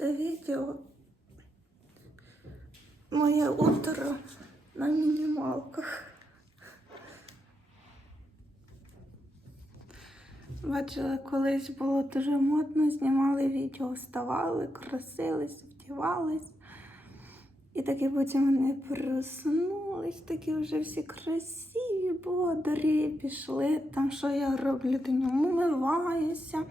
Це відео моє утро на мінімалках. Бачила, колись було дуже модно, знімали відео, вставали, красились, вдівались. І таки потім вони проснулись, такі вже всі красиві, бодрі, пішли. Там що я роблю, до ньому миваюся.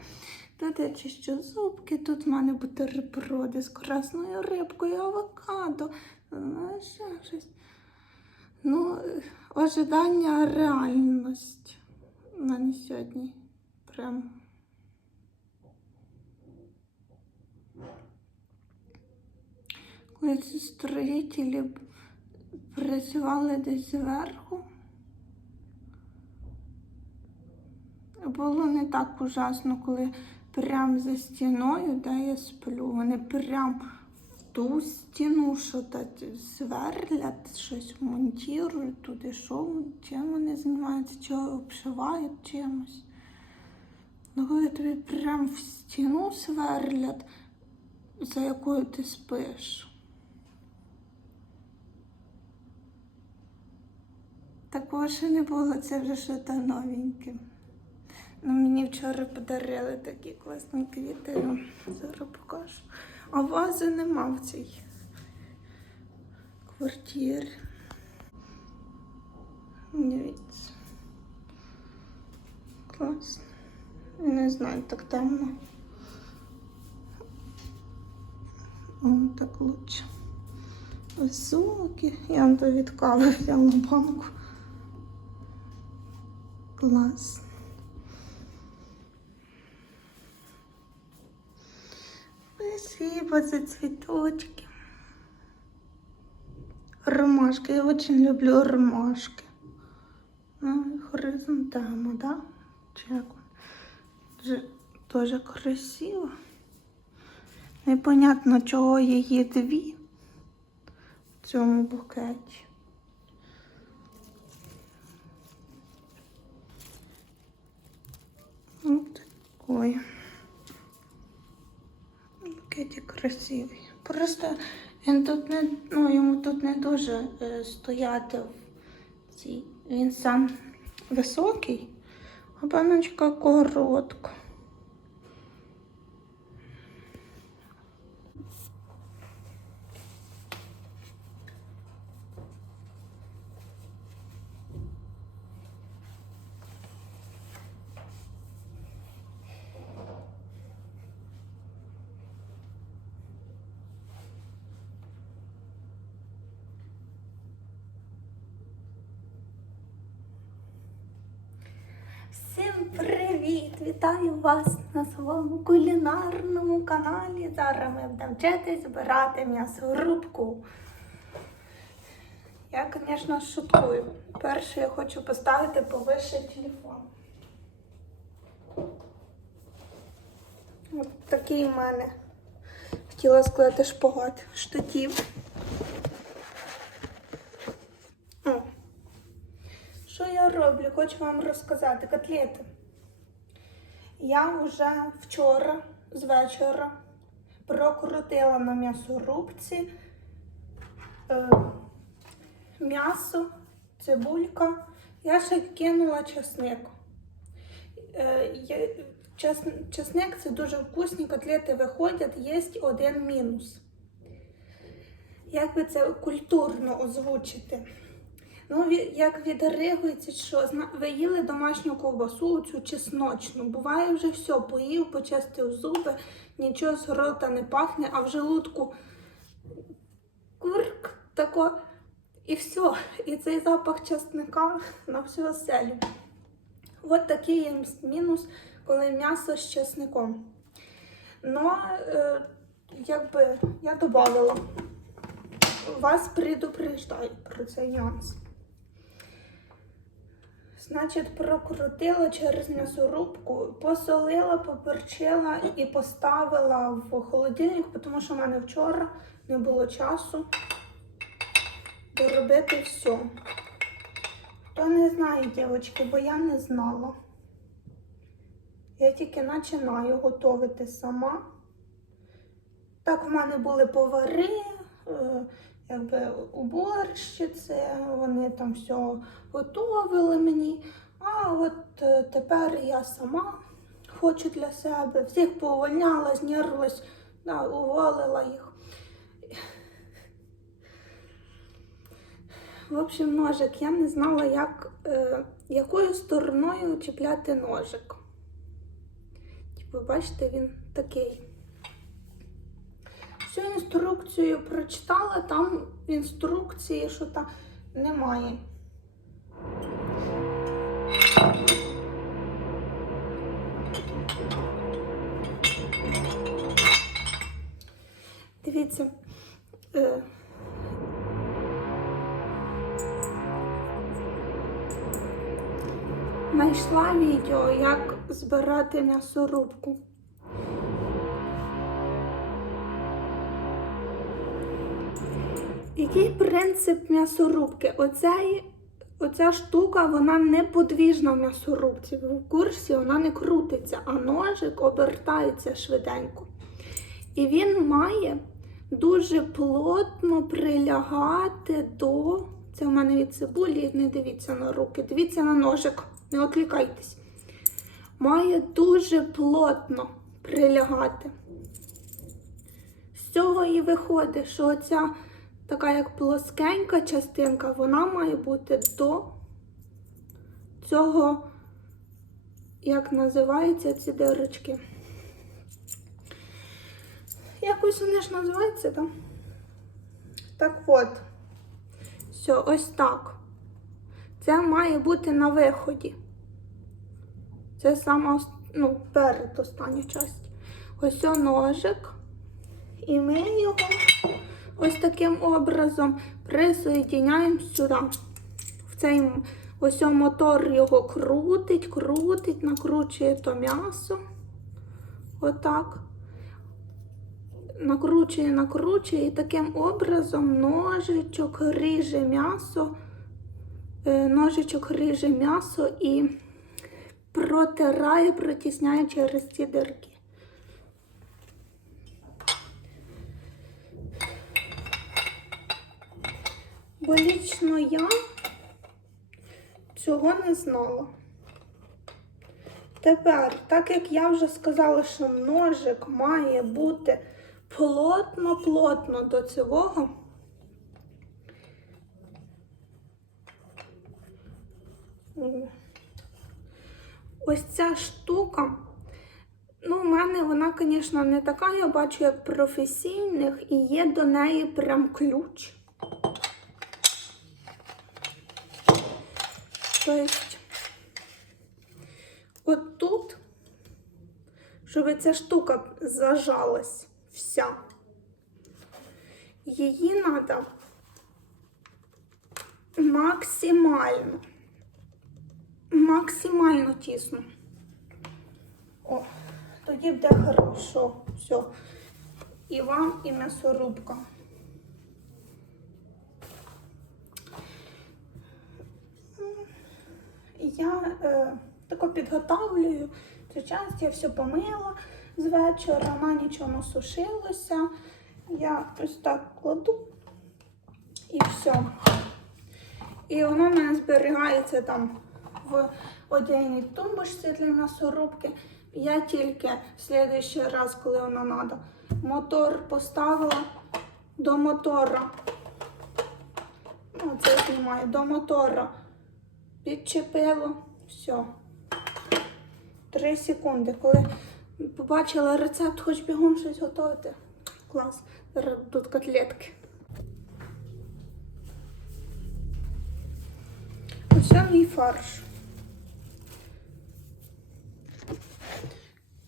Тут я чищу зубки, тут в мене бутерброди з красною рибкою, авокадо. Ще щось. Ну, ожидання реальність. У мене сьогодні прям. Коли ці строїтелі працювали десь зверху, було не так ужасно, коли прямо за стіною, де я сплю, вони прям в ту стіну що сверлять, щось монтують туди, що, чим вони займаються, чи обшивають чимось. Ну, коли тобі прям в стіну сверлять, за якою ти спиш. Такого ще не було, це вже що то новеньке. Ну, мені вчора подарили такі класні квіти. Зараз покажу. А вази нема в цій квартирі. Дивіться. Класно. Не знаю, так темно. О, так лучше. Високі. Я вам то від кави взяла банку. Клас. Спасибо за цветочки. Ромашки. Я очень люблю ромашки. Ну, хоризонтально, да? Чи? Дуже, красиво. Непонятно, чого її дві в цьому букеті. Вот такой. Букетик красивий. Просто він тут не, ну, йому тут не дуже е, стояти в цій. Він сам високий, а баночка коротка. Всім привіт! Вітаю вас на своєму кулінарному каналі. Зараз ми будемо вчитись збирати м'ясорубку. Я, звісно, шуткую. Перше я хочу поставити повище телефон. От такий в мене. Хотіла сказати шпагат, штатів. О. Що я роблю? Хочу вам розказати. Котлети. Я вже вчора з вечора прокрутила на м'ясорубці е, м'ясо, цибулька. Я ще кинула чесник. Е, час, чесник це дуже вкусні котлети виходять, є один мінус. Як би це культурно озвучити? Ну, як відригується, що ви їли домашню ковбасу, цю чесночну. Буває вже все, поїв, почистив зуби, нічого з рота не пахне, а в желудку курк тако, і все. І цей запах чесника на всю оселю. От такий є мінус, коли м'ясо з чесником. Ну, е, якби я додавала. Вас предупреждаю про цей нюанс. Значить, прокрутила через м'ясорубку, посолила, поперчила і поставила в холодильник, тому що в мене вчора не було часу доробити все. Хто не знає, дівчатки, бо я не знала. Я тільки починаю готувати сама. Так, в мене були повари, е, якби уборщиці, вони там все готували мені. А от е, тепер я сама хочу для себе. Всіх повольняла, знервилась, да, уволила їх. В общем, ножик. Я не знала, як, е, якою стороною чіпляти ножик. Типу, бачите, він такий. Всю інструкцію прочитала, там інструкції, що там немає. Дивіться. Е, Знайшла відео, як збирати м'ясорубку. Який принцип м'ясорубки? Оцей, оця штука, вона не подвіжна в м'ясорубці. В курсі вона не крутиться, а ножик обертається швиденько. І він має дуже плотно прилягати до. Це в мене від цибулі, не дивіться на руки, дивіться на ножик, не оклікайтесь. Має дуже плотно прилягати. З цього і виходить, що оця така як плоскенька частинка, вона має бути до цього, як називаються ці дирочки. Якось вони ж називаються, так? Так от. Все, ось так. Це має бути на виході. Це саме ну, перед остання частина. Ось ножик. І ми його ось таким образом присоєдиняємо сюди. В цей ось мотор його крутить, крутить, накручує то м'ясо. Отак. Накручує, накручує, і таким образом ножичок ріже м'ясо, е, ножичок ріже м'ясо і протирає, протісняє через ці дирки. Бо лічно я цього не знала. Тепер, так як я вже сказала, що ножик має бути плотно-плотно до цього. Ось ця штука. Ну, у мене вона, звісно, не така, я бачу, як професійних, і є до неї прям ключ. Тобто, от тут, щоб ця штука зажалась вся, її треба максимально, максимально тісно. О, тоді буде хорошо. Все. І вам, і м'ясорубка. Я е, тако підготовлюю цю часть, я все помила з вечора, вона нічого не сушилося. Я ось так кладу і все. І воно в мене зберігається там в одягній тумбочці для м'ясорубки. Я тільки в следующий раз, коли воно треба, мотор поставила до мотора. Ну, це знімаю, до мотора. Підчепило, все. Три секунди. Коли побачила рецепт, хоч бігом щось готувати. Клас. Зараз тут котлетки. Ось мій фарш.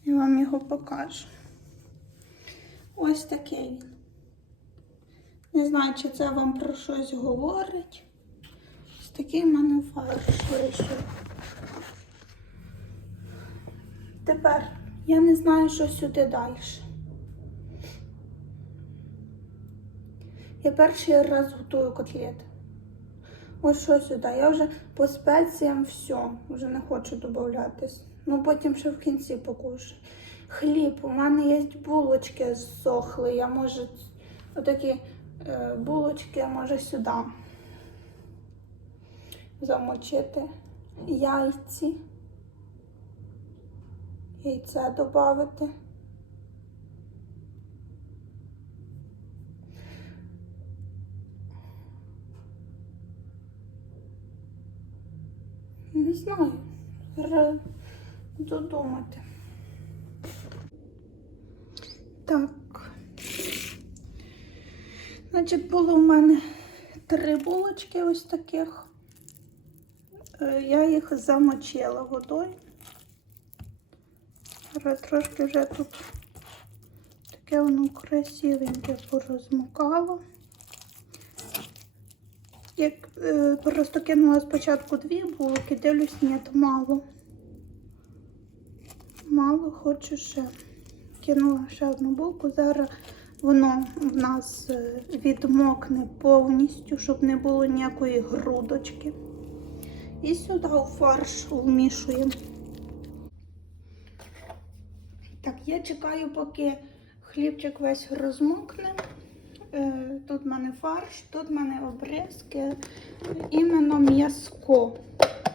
Я вам його покажу. Ось такий він. Не знаю, чи це вам про щось говорить. Такий в мене фарш вийшов. Тепер я не знаю, що сюди далі. Я перший раз готую котлети. Ось що сюди. Я вже по спеціям все, вже не хочу додатись. Ну потім ще в кінці покушаю. Хліб, у мене є булочки зсохли. Я можу отакі е, булочки може сюди замочити. Яйці. Яйце додати. Не знаю. Зараз додумати. Так. Значить, було в мене три булочки ось таких. Я їх замочила водою. Зараз трошки вже тут таке воно красивеньке порозмокало. Як е, просто кинула спочатку дві булки, дивлюсь, ні, то мало. Мало хочу ще. Кинула ще одну булку. Зараз воно в нас е, відмокне повністю, щоб не було ніякої грудочки. І сюди у фарш вмішуємо. Так, я чекаю, поки хлібчик весь розмокне. Е, Тут в мене фарш, тут в мене обрізки, іменно м'язко.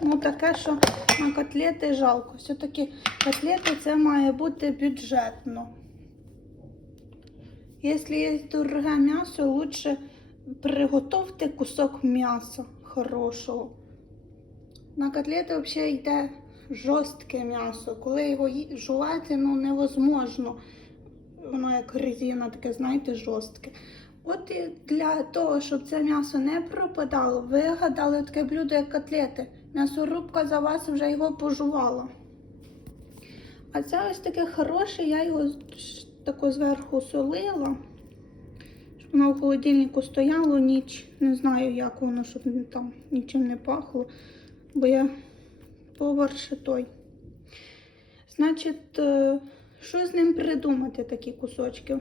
Ну, таке, що на котлети жалко. Все-таки котлети це має бути бюджетно. Якщо є дороге м'ясо, лучше приготовте кусок м'яса хорошого. На котлети взагалі йде жорстке м'ясо. Коли його жувати, ну невозможно. Воно як резина, таке, знаєте, жорстке. От і для того, щоб це м'ясо не пропадало, вигадали таке блюдо, як котлети. М'ясорубка за вас вже його пожувала. А це ось таке хороше, я його тако зверху солила, щоб воно в холодильнику стояло ніч. Не знаю, як воно, щоб там нічим не пахло, бо я повар ще той. Значить, е, що з ним придумати, такі кусочки?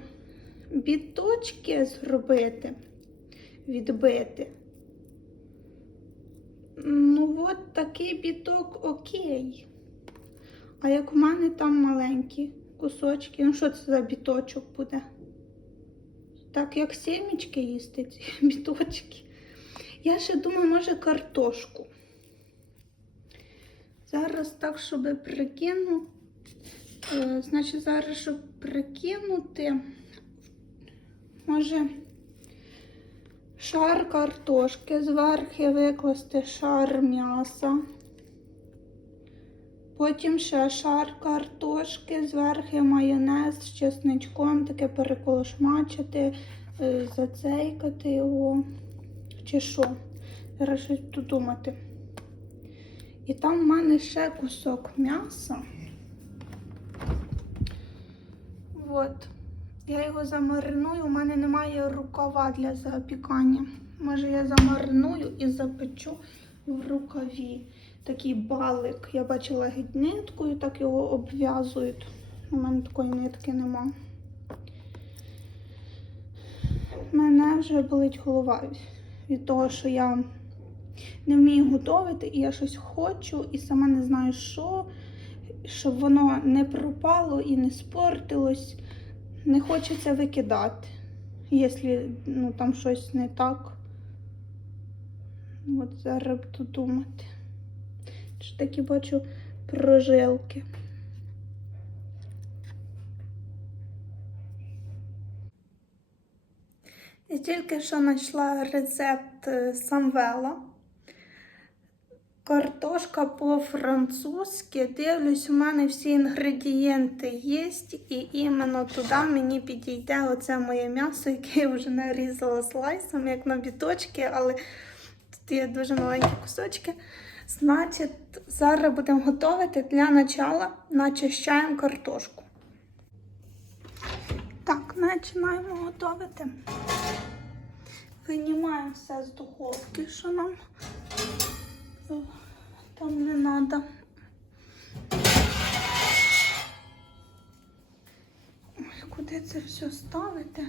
Біточки зробити, відбити. Ну, от такий біток окей. А як в мене там маленькі кусочки, ну що це за біточок буде? Так, як сімечки їсти, біточки. Я ще думаю, може картошку. Зараз так, щоб прикинути. Е, Значить, зараз, щоб прикинути, може шар картошки, зверху викласти шар м'яса. Потім ще шар картошки, зверху майонез з чесничком, таке переколошмачити, е, зацейкати його. Чи що? Зараз щось додумати. І там в мене ще кусок м'яса. От. Я його замариную, у мене немає рукава для запікання. Може я замариную і запечу в рукаві. Такий балик. Я бачила геть ниткою, так його обв'язують. У мене такої нитки нема. Мене вже болить голова від того, що я не вмію готувати, і я щось хочу, і сама не знаю, що, щоб воно не пропало і не спортилось. Не хочеться викидати, якщо ну, там щось не так. От зараз буду думати. Що такі бачу прожилки. Я тільки що знайшла рецепт е, самвела. Картошка по-французьки. Дивлюсь, у мене всі інгредієнти є, і іменно туди мені підійде оце моє м'ясо, яке я вже нарізала слайсом, як на біточки, але тут є дуже маленькі кусочки. Значить, зараз будемо готувати для начала начищаємо картошку. Так, починаємо готувати. Винімаємо все з духовки, що нам там не треба. Куди це все ставити?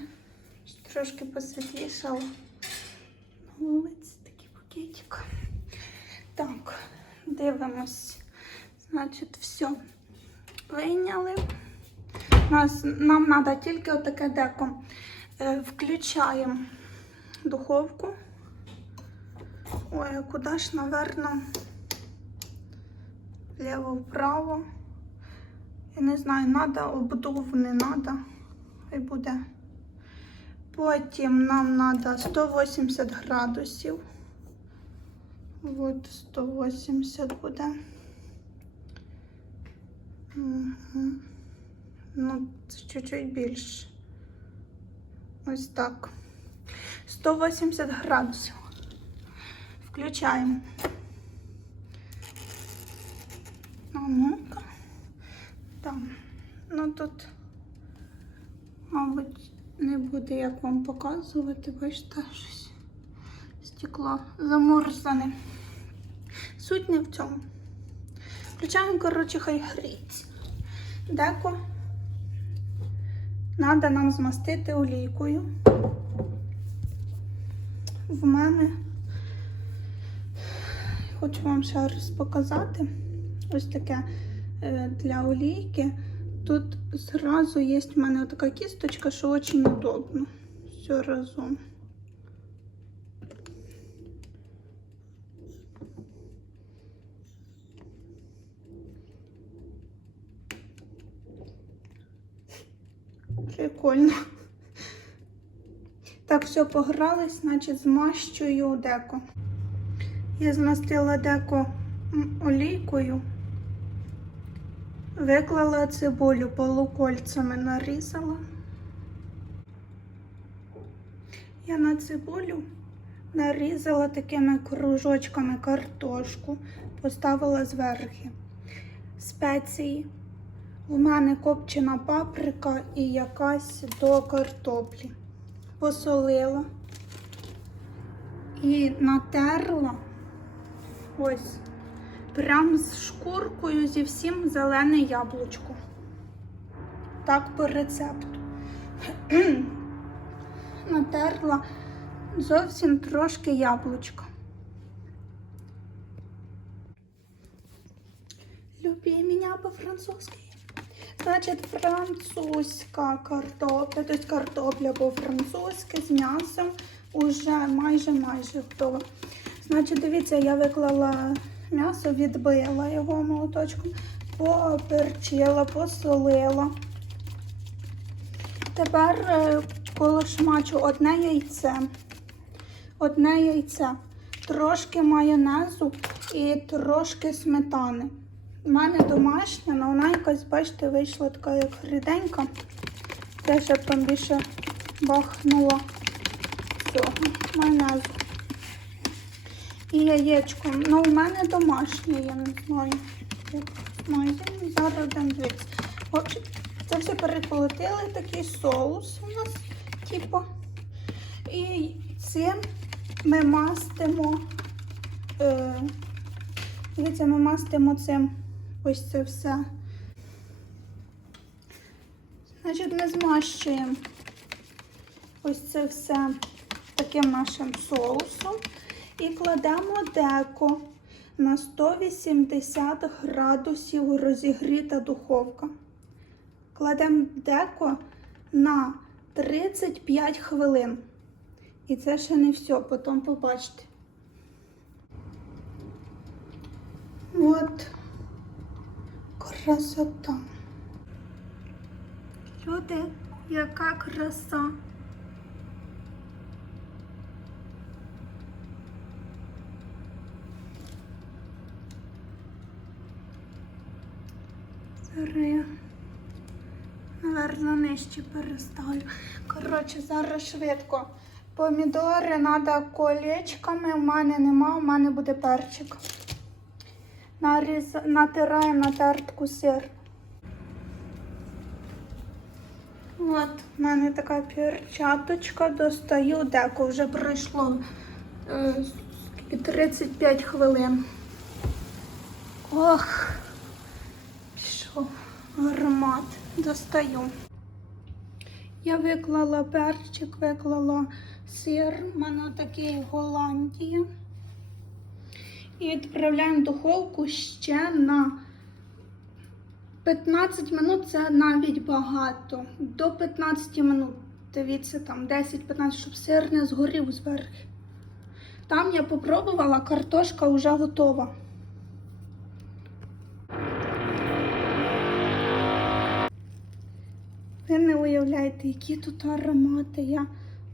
Трошки посвітлішало. На вулиці такі пакетики. Дивимось. Значить, все. Вийняли. Нас, нам треба тільки отаке деко. Е, включаємо духовку. Ой, куди ж, напевно, вліво-вправо. Я не знаю, треба обдув, не треба. Хай буде. Потім нам треба 180 градусів. От 180 буде. Угу. Ну, чуть-чуть більше. Ось так. 180 градусів. Включаємо. А ну-ка. Там. Ну тут, мабуть, не буде як вам показувати, бачите, щось. Стекло замурзане. Суть не в цьому. Включаємо, коротше, хай гріться. Деко. Надо нам змастити олійкою. В мене хочу вам ще раз показати. Ось таке е, для олійки. Тут зразу є в мене така кісточка, що дуже удобно. Все разом. Прикольно. Так, все, погрались, значить, змащую деко. Я змастила деко олійкою, виклала цибулю полукольцями нарізала. Я на цибулю нарізала такими кружочками картошку, поставила зверхи спеції. У мене копчена паприка і якась до картоплі. Посолила і натерла ось прям з шкуркою зі всім зелене яблучко. Так по рецепту. натерла зовсім трошки яблучка. Люби меня по-французски. Значить, французька картопля, тобто картопля по-французьки з м'ясом уже майже майже готова. Значить, дивіться, я виклала м'ясо, відбила його молоточком, поперчила, посолила. Тепер е, колошмачу одне яйце, одне яйце, трошки майонезу і трошки сметани. У мене домашня, але вона якась, бачите, вийшла така як ріденька. Я там більше бахнула цього майонезу. І яєчко. Ну, у мене домашнє, я не знаю. Як зараз будемо Це все переколотили, такий соус у нас, типу. І цим ми мастимо. Е, дивіться, ми мастимо цим ось це все. Значить, ми змащуємо ось це все таким нашим соусом і кладемо деко на 180 градусів розігріта духовка. Кладемо деко на 35 хвилин. І це ще не все, потім побачите. От красота. Люди, яка краса. Зараз наверно, нижче переставлю. Коротше, зараз швидко. Помідори треба колечками, у мене нема, у мене буде перчик. Наріз... Натираємо на тертку сир. От, в мене така перчаточка, достаю деко, вже пройшло е, 35 хвилин. Ох, аромат. Достаю. Я виклала перчик, виклала сир, у мене такий Голландія. І відправляємо в духовку ще на 15 минут це навіть багато. До 15 минут. Дивіться, там 10-15, щоб сир не згорів зверху. Там я попробувала, картошка вже готова. Ви не уявляєте, які тут аромати. Я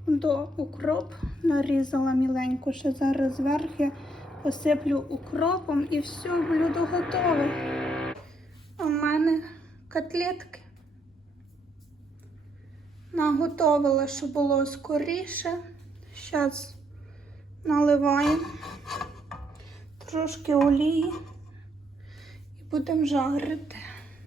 до укроп нарізала міленько, ще зараз зверху посиплю укропом і все, блюдо готове. В мене котлетки. Наготовила, щоб було скоріше. Зараз наливаємо трошки олії і будемо жарити.